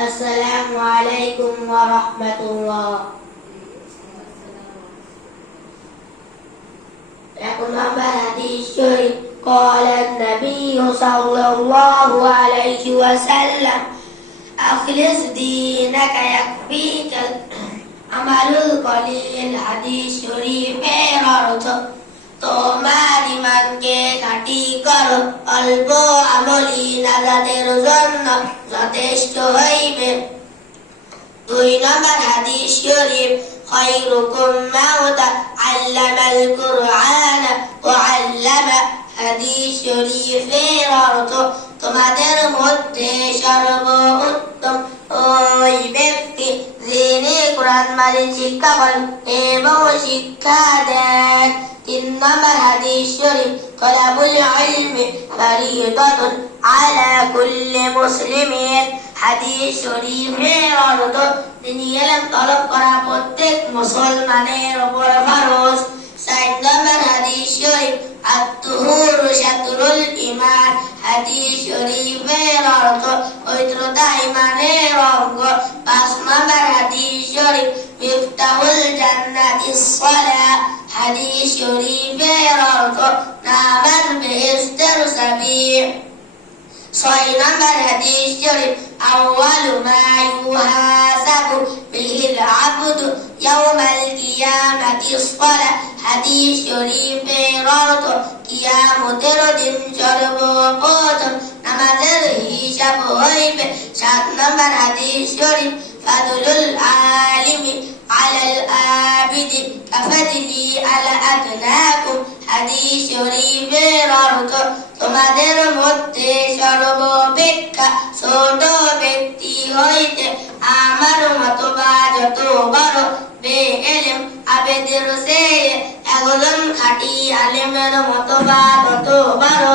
السلام عليكم ورحمة الله. لكم عمل الشرك قال النبي صلى الله عليه وسلم أخلص دينك يكفيك. عمل القليل حديث شريف رأته খাটি করো অল্প আমলি নাজাদের জন্য যথেষ্ট হইবে দুই নম্বর হাদিস শরীফ خيركم من تعلم القرآن وعلم হাদিস শরীফের অর্থ তোমাদের মধ্যে সর্বোত্তম ওই ব্যক্তি যিনি কোরআন মাজিদ শিক্ষা করেন এবং শিক্ষা দেন। তিন নম্বর হাদিস শরীফ, তলাবুল ইলমি ফরিদাতুন আলা কুল্লি মুসলিমিন। হাদিস শরীফের অর্থ, তিনি এলেন তলব করা প্রত্যেক মুসলমানের উপর ফরজ। চার নম্বর হাদিস শরীফ, আত্মহুর শাতুরুল ইমান হাদিস শরীফের অর্থ, পবিত্রতা ইমানের অঙ্গ। পাঁচ নম্বর হাদিস শরীফ মিফতাহুল জান্নাতিস সালাহ হাদিস শরীফের অর্থ নামাজ বেহেশতের সাবির ছয় নম্বর হাদিস শরীফ আউয়ালু মা ইউহাসাবু বিহিল আবদু ইয়াউমাল কিয়ামাতিস সালাহ হাদিস শরীফের অর্থ কিয়ামতের দিন সর্বপ্রথম নামাজের হিসাব হইবে সাত নম্বর হাদিস শরীফ ফাদুলুল আলিমি আলাল আবিদি কাফাদিলি আলা হাদিস শরীফের অর্থ তোমাদের মধ্যে সর্বাপেক্ষা ছোট ব্যক্তি হইতে আমার মতো বা যত বড় বে এলেম আবেদের সে একজন খাটি আলেমের মতো বা তত বড়।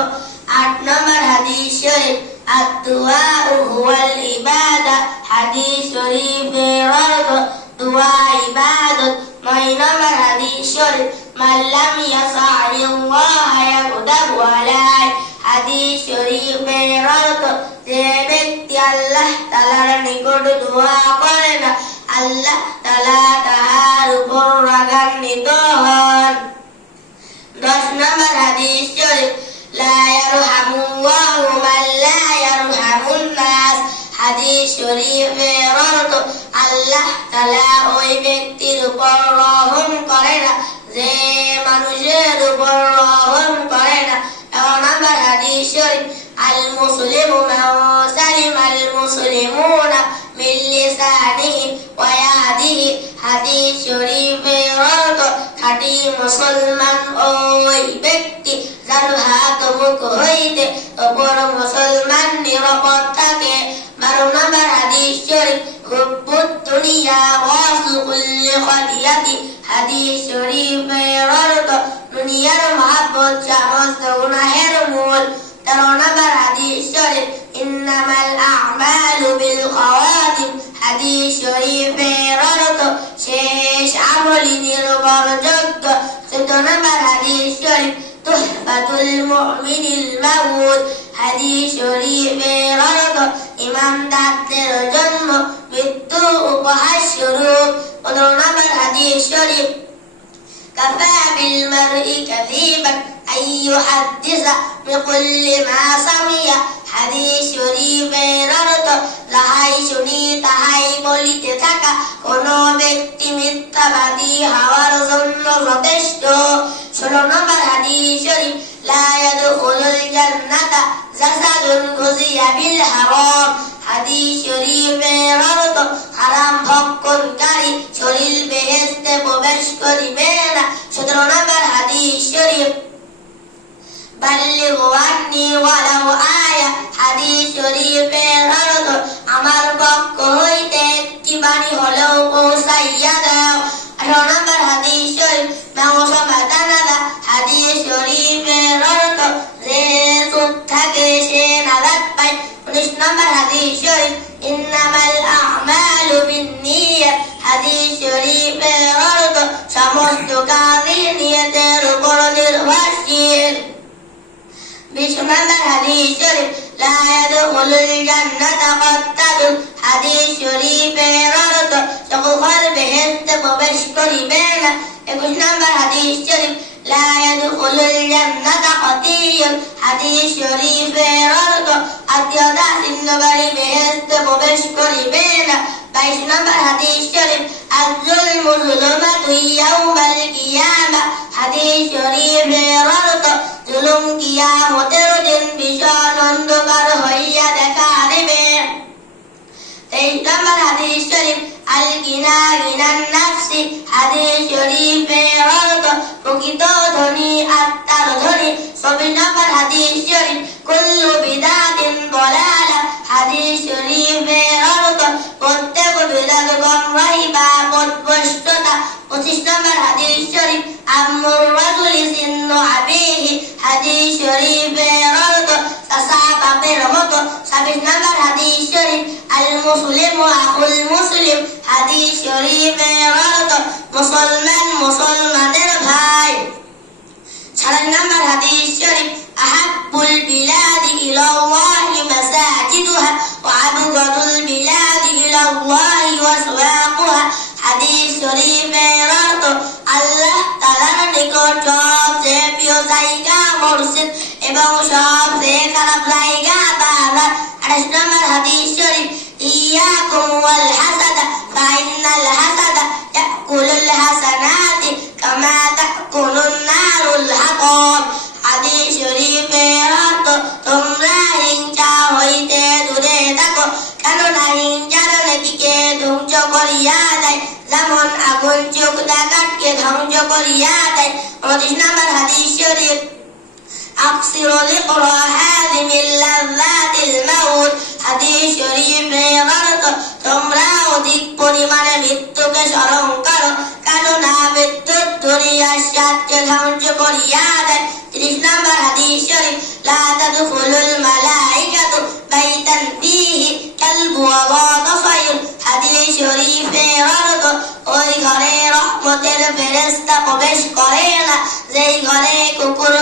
আট নম্বর হাদিস শরীফ আদুয়া হুয়াল ইবাদা হাদিস শরীফের অর্থ দোয়া ইবাদত নয় নম্বর হাদিস শরীফ মাল্লাম ইয়াসালিল্লাহ ইয়াকুদাবু আলাই হাদিস শরীফের অর্থ যে ব্যক্তি আল্লাহ তাআলার নিকট দোয়া করে না আল্লাহ আল্লাহ তাআলা ওই ব্যক্তির উপর রহম করে না, যে মানুষের উপর রহম করে না। এগারো নম্বর হাদিস আল মুসলিমু সালিম আল মুসলিমুনা মিন লিসানিহি ওয়া হাদিস শরীফের অর্থ, খাঁটি মুসলমান ওই ব্যক্তি যার হাত মুখ হইতে অপর মুসলমান হুব্বুদ দুনিয়া ওয়াসু কুল্লি খলিয়াতি হাদিস শরীফের অর্থ দুনিয়ার মহাব্বত সমস্ত গুনাহের মূল তেরো নম্বর হাদিস শরীফ ইন্নামাল আ'মালু বিল খাওয়াতিম হাদিস শরীফের অর্থ শেষ আমলি নির্ভরযোগ্য চোদ্দ নম্বর হাদিস শরীফ তুহফাতুল মুমিনিল মাউদ হাদিস শরীফের অর্থ ইমানদারদের জন্ম মৃত্যু উপহার স্বরূপ পনেরো নম্বর হাদিস শরীফ كفى بالمرء كذيبا أن يحدث بكل ما سمع হাদিস শরীফের অর্থ যাহাই শুনি তাহাই বলিতে থাকা কোন ব্যক্তি মিথ্যাবাদী হওয়ার জন্য যথেষ্ট ষোলো নম্বর হাদিস শরীফ লা ইয়াদখুলুল জাসাদুন গুজিয়া বিল হারাম। হাদিস শরীফের অর্থ হারাম ভক্ষণকারী শরীর বেহেশতে প্রবেশ করিবে না। সতেরো নম্বর হাদিস শরীফ। বাল্লিগু আন্নি ওয়ালাউ আয়া। হাদিস শরীফের অর্থ আমার পক্ষ হইতে একটি বাণী হলেও নম্বর হাদিস শরীফ ইন্নামাল আমালু বিন্নিয়াত হাদিস শরীফে অর্থ সমস্ত কাজের নিয়তের উপর নির্ভরশীল বিশ নম্বর হাদিস শরীফ লা ইয়াদখুলুল জান্নাতা কাত্তাদুন হাদিস শরীফের অর্থ সকল বেহেশতে প্রবেশ করিবে না একুশ নম্বর হাদিস শরীফ লা হাদিস শরীফের অর্থ আত্মীয়তা সিন্ধবাড়ি বেহেস্তে প্রবেশ করিবে না বাইশ নম্বর হাদিস শরীফ আজুল মুজলুমাতু ইয়াউমাল কিয়ামা হাদিস শরীফের অর্থ জুলুম কিয়ামতের দিন ভীষণ অন্ধকার হইয়া দেখা দেবে তেইশ নম্বর হাদিস শরীফ আল গিনা গিনান নাফসি হাদিস শরীফের অর্থ প্রকৃত ধনী আত্মার চব্বিশ নম্বর হাদিস শরীফ কুল্লু বিদাতিন বলালা হাদিস শরীফের অর্থ প্রত্যেক বিদাত গমরাহি বা পথভ্রষ্টতা পঁচিশ নম্বর হাদিস শরীফ আমুর রাজুলি সিন্ন আবিহি হাদিস শরীফের অর্থ চাষা বাপের মতো ছাব্বিশ নম্বর হাদিস শরীফ আল মুসলিম আকুল মুসলিম হাদিস শরীফের অর্থ মুসলমান মুসলমানের ভাই সাতাশ নম্বর হাদিস শরীফ আহাব্বুল বিলাদি ইলাল্লাহি মাসাজিদুহা ওয়া আবগাদুল বিলাদি ইলাল্লাহি ওয়াসওয়াকুহা হাদিস শরীফের অর্থ আল্লাহ তাআলার নিকট সবচেয়ে প্রিয় জায়গা মসজিদ এবং সবচেয়ে খারাপ জায়গা বাজার আঠাশ নম্বর হাদিস শরীফ ইয়াকুম ওয়াল হাসাদা ফাইনাল হাসাদা ইয়াকুলুল হাসানাতি কামা তাকুলুন নারুল হাতাব হাদিস শরীফের অর্থ তোমরা হিংসা হইতে দূরে থাকো কেননা হিংসার নেকিকে ধ্বংস করিয়া দেয় যেমন আগুন চোখ ডাকাতকে ধ্বংস করিয়া দেয় পঁচিশ নম্বর হাদিস শরীফ أقصر ذكرى هادم اللذات الموت হাদিস শরীফের অর্থ তোমরা অধিক পরিমাণে মৃত্যুকে স্মরণ করো কেননা মৃত্যুর করিয়া সাতকে ধ্বংস করিয়া দেয় ত্রিশ নম্বর হাদিস শরীফ, লা তাদখুলুল মালাইকাতু বাইতান ফীহি কালবু ওয়া তাফায়ুল হাদিস শরীফে অর্থ, ওই ঘরে রহমতের ফেরেশতা প্রবেশ করে না। যেই ঘরে কুকুর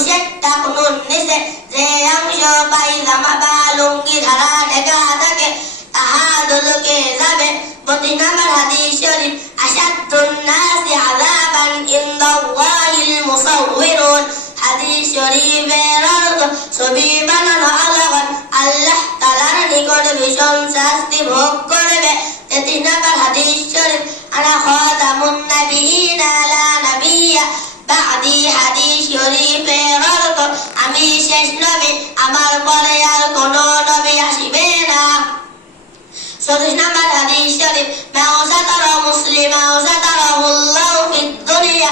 পুরুষের টাকনুন নিচে যে অংশ পায়জামা বা লুঙ্গি ধারা ঢেকা থাকে, তাহা দোজকে যাবে। প্রতি নামার হাদিস শরীফ আসাদুন নাসি আযাবান ইনদাল্লাহিল মুসাউবিরুন হাদিস শরীফের অর্থ, ছবি বানানো আলাবান আল্লাহ তালার নিকট ভীষণ শাস্তি ভোগ করবে। তেত্রিশ নম্বর হাদিস শরীফ। আনা খাতামুন নাবিয়িনা লা নাবিয়্যা বাদি হাদিস শরীফের আমি শেষ নবী, আমার পরে আর কোনো নবী আসিবে না। চল্লিশ নম্বর হাদিস শরীফ। মাও সাতারা মুসলিমা সাতারাহু আল্লাহু ফিদ দুনিয়া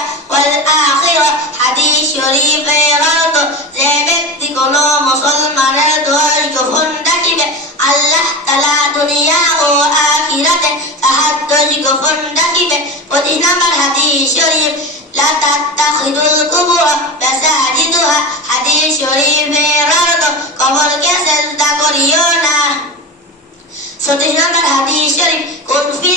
হাদিস শরীফের অর্থ যে ব্যক্তি কোন মুসলমানের দোষ গোপন রাখিবে আল্লাহ তাআলা দুনিয়া ও আখিরাতে তাহার দোষ গোপন রাখিবে পঁচিশ নম্বর হাদিস শরীফ لا تتخذوا القبور مساجدها হাদিস শরীফের অর্থ কবরকে সেজদা করিও না ছত্রিশ নম্বর হাদিস শরীফ কুন ফি দুনিয়া কাআন্নাকা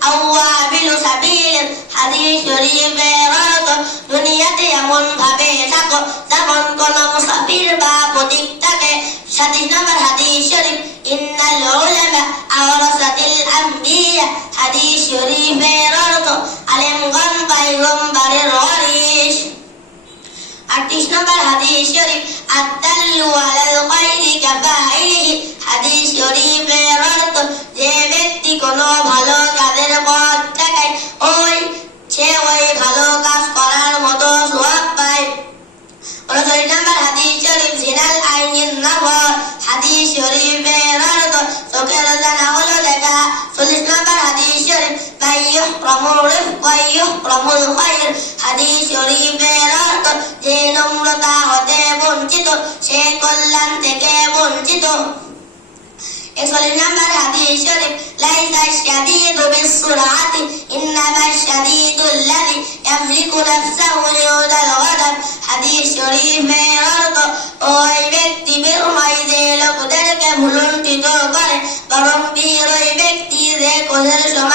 আও ওয়াবিলু সাবিল হাদিস শরীফের অর্থ দুনিয়াতে এমন ভাবে থাকো যেমন কোন মুসাফির বা পথিক থাকে সাতাশ নম্বর হাদিস শরীফ ইন্নাল উলামা আওরাসাতিল আম্বিয়া হাদিস শরীফের অর্থ আলেমগণ পয়গম্বরের ওয়ারিস আটত্রিশ নম্বর হাদিস শরীফ ভালো ওই সে ওই ভালো কাজ করার মতো সোয়াব পায়। নম্বর হাদিস শরীফ, জিনাল আইনিন নবর হাদিস শরীফের অর্থ চোখের জানা হলো দেখা। চল্লিশ নম্বর হাদিস শরীফ প্রমুল রিফকাইয়ুহ প্রমুল খাইর। হাদিস শরীফের সে কল্যাণ থেকে বঞ্চিত। একচল্লিশ নম্বর হাদিস শরীফ লাইসা শাদীদু বিসসুরআতি ইন্নামা শাদীদুল্লাযী ইয়ামলিকু নাফসাহু লিউদাল গাদাব। হাদিস শরীফের অর্থ, ওই ব্যক্তি বীর হয় যে লোকদেরকে ভুলুণ্ঠিত করে, বরং বীর ওই ব্যক্তি নামাজের সময়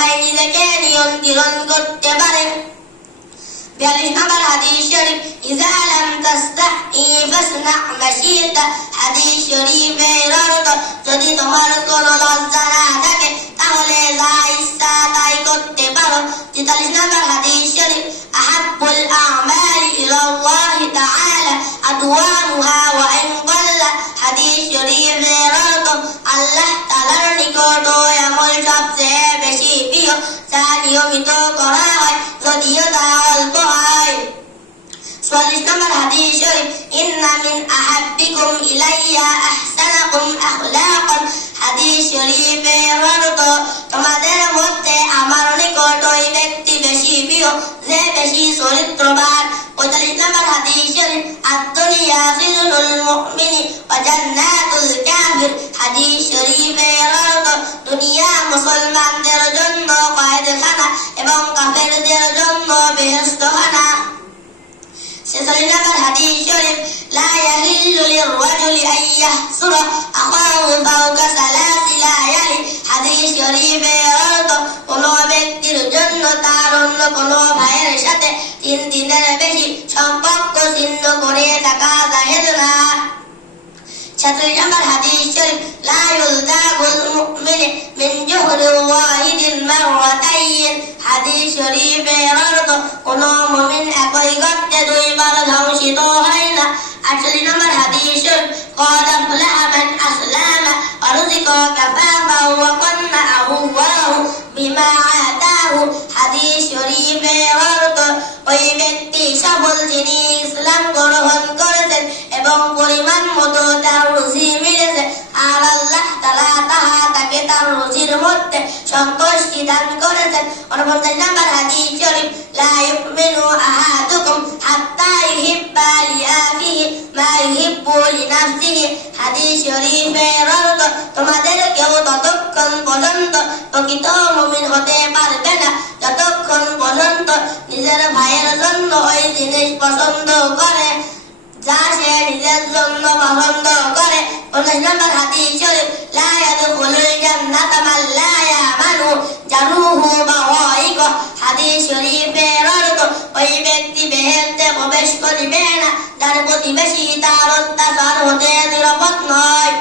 বিয়াল্লিশ নম্বর হাদিস শরীফ ইজা লাম তাস্তাহি ফাসনা মাশিতা হাদিস শরীফের অর্থ যদি তোমার কোনো লজ্জা না থাকে তাহলে যা ইচ্ছা তাই করতে পারো তেতাল্লিশ নম্বর হাদিস শরীফ আহাব্বুল আমালি ইলাল্লাহি তাআলা আদওয়ামুহা শরীফ ইন্না মিন আহাব্বিকুম ইলাইয়া আহসানাকুম আখলাকান হাদিস শরীফের অর্থ তোমাদের মধ্যে আমার নিকট ওই ব্যক্তি বেশি প্রিয়, যে বেশি চরিত্রবান। পঁয়তাল্লিশ নম্বর হাদিস শরীফ আদ-দুনিয়া সিজনুল মুমিনি ওয়া জান্নাতুল কাফির। হাদিস শরীফের অর্থ দুনিয়া মুসলমানদের জন্য কয়েদখানা এবং কাফেরদের জন্য বেহেশতখানা। নম্বর হাদিস শরীফ লা ইয়াহিল্লু লিররাজুলি আন ইয়াহসুরা আখাহু ফাওকা সালাসি লায়ালি হাদিস শরীফের অর্থ কোনো ব্যক্তির জন্য তার অন্য কোনো ভাইয়ের সাথে তিন দিনের বেশি সম্পর্ক ছিন্ন করে থাকা জায়েজ না সাতচল্লিশ নম্বর হাদিস শরীফ লা ইউলদাগুল মুমিনি মিন জুহরি ওয়াহিদিন মাররাতাইন হাদিস শরীফের অর্থ আটচল্লিশ নম্বর হাদিস শরীফ قد أفلح من أسلم ورزق كفافا وقنعه الله بما آتاه হাদিস শরীফের অর্থ ওই ব্যক্তি সফল যিনি ইসলাম গ্রহণ করেছেন এবং পরিমাণ মতো তার রুচি মিলেছে আর আল্লাহ তালা তাহা তাকে তার রুচির মধ্যে সন্তুষ্টি দান করেছেন উনপঞ্চাশ নম্বর হাদিস শরীফ লা ইউমিনু লিনাফসিহি হাদিস শরীফে অর্থ তোমাদের কেউ ততক্ষণ পর্যন্ত প্রকৃত মুমিন হতে পারবে না। যতক্ষণ পর্যন্ত নিজের ভাইয়ের জন্য ওই জিনিস পছন্দ করে, যা সে নিজের জন্য পছন্দ করে নম্বর হাদিস শরীফ লা ইয়াদখুলুল জান্নাতা প্রবেশ করিবে না যার প্রতিবেশী তার অত্যাচার হতে নিরাপদ নয়।